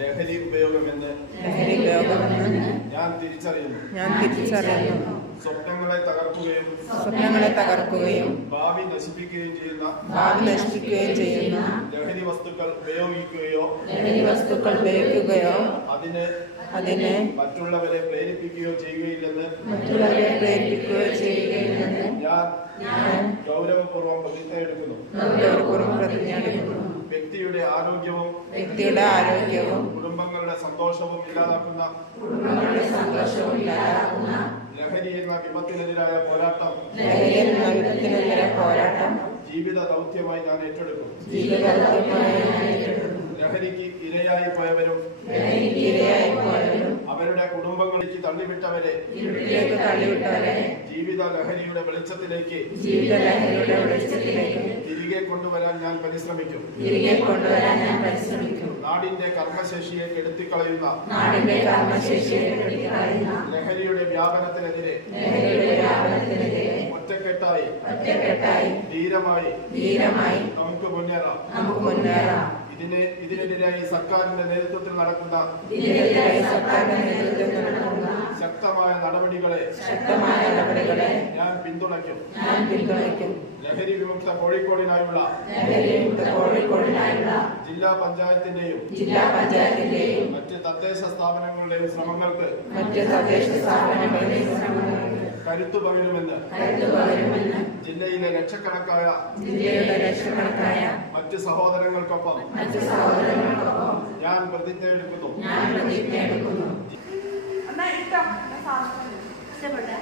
ലഹരി ഉപയോഗമെന്ന് ഞാൻ തിരിച്ചറിയുന്നു. ഞാൻ തിരിച്ചറിയുന്നു. സ്വപ്നങ്ങളെ തകർക്കുകയും സ്വപ്നങ്ങളെ തകർക്കുകയും ഭാവി നശിപ്പിക്കുകയും ചെയ്യുന്ന ഭാവി നശിപ്പിക്കുകയും ചെയ്യുന്ന ലഹരി വസ്തുക്കൾ ഉപയോഗിക്കുകയോ ലഹരി വസ്തുക്കൾ ഉപയോഗിക്കുകയോ അതിന് അതിനെ മറ്റുള്ളവരെ പ്രേരിപ്പിക്കുകയോ ചെയ്യുകയില്ലെന്ന് മറ്റുള്ളവരെ പ്രേരിപ്പിക്കുകയോ ചെയ്യുകയില്ലെന്ന് ഞാൻ ഗൗരവപൂർവം പ്രതിജ്ഞ എടുക്കുന്നു ഗൗരവപൂർവം പ്രതിജ്ഞയെടുക്കുന്നു. വ്യക്തിയുടെ ആരോഗ്യവും വ്യക്തിയുടെ ആരോഗ്യവും കുടുംബങ്ങളുടെ സന്തോഷവും ഇല്ലാതാക്കുന്ന കുടുംബങ്ങളുടെ സന്തോഷവും ഇല്ലാതാക്കുന്ന ലഹരി എന്ന വിപത്തിനെതിരായ പോരാട്ടം ലഹരി എന്ന വിപത്തിനെതിരായ പോരാട്ടം ജീവിത ദൗത്യമായി ഞാൻ ഏറ്റെടുക്കും. ജീവിതമായി ലഹരിക്ക് ഇരയായി പോയവരും ലഹരിക്ക് ഇരയായി പോയവരും അവരുടെ കുടുംബങ്ങളിലേക്ക് തള്ളിവിട്ടവരെ തള്ളിവിട്ടവരെ ജീവിത ലഹരിയുടെ വെളിച്ചത്തിലേക്ക് ജീവിത ലഹരിയുടെ വെളിച്ചത്തിലേക്ക് തിരികെ കൊണ്ടുവരാൻ ഞാൻ പരിശ്രമിക്കും. തിരികെ കൊണ്ടുവരാൻ ഞാൻ പരിശ്രമിക്കും. നാടിന്റെ കർമ്മശേഷിയെ കെടുത്തിക്കളയുന്ന നാടിന്റെ കർമ്മശേഷിയെ കെടുത്തിക്കളയുന്ന ലഹരിയുടെ വ്യാപനത്തിനെതിരെ ലഹരിയുടെ വ്യാപനത്തിനെതിരെ ഒറ്റക്കെട്ടായി ഒറ്റക്കെട്ടായി ധീരമായി ധീരമായി നമുക്ക് മുന്നേറാം. നമുക്ക് മുന്നേറാം. ഇതിനെ ഇതിനെതിരായി സർക്കാരിന്റെ നേതൃത്വത്തിൽ നടക്കുന്ന ഇതിനെതിരായി സർക്കാരിന്റെ നേതൃത്വത്തിൽ നടക്കുന്ന ശക്തമായ നടപടികളെ ശക്തമായ നടപടികളെ ഞാൻ പിന്തുണയ്ക്കും. ഞാൻ പിന്തുണയ്ക്കും. ലഹരി വിമുക്ത കോഴിക്കോടിനായുള്ള ലഹരിയുക്ത കോഴിക്കോടിനായുള്ള ജില്ലാ പഞ്ചായത്തിന്റെയും ജില്ലാ പഞ്ചായത്തിന്റെയും മറ്റ് തദ്ദേശ സ്ഥാപനങ്ങളുടെയും ശ്രമങ്ങൾക്ക് മറ്റ് തദ്ദേശ സ്ഥാപനങ്ങളുടെയും ശ്രമങ്ങൾക്ക് കരുത്തു പകരുമെന്ന് ജില്ലയിലെ ലക്ഷക്കണക്കായ ജില്ലയിലെ ലക്ഷക്കണക്കായ മറ്റ് സഹോദരങ്ങൾക്കൊപ്പം മറ്റ് സഹോദരങ്ങൾക്കൊപ്പം ഞാൻ പ്രതിജ്ഞ എടുക്കുന്നു ഞാൻ പ്രതിജ്ഞയെടുക്കുന്നു. बेटा मैं साथ में से बड़ा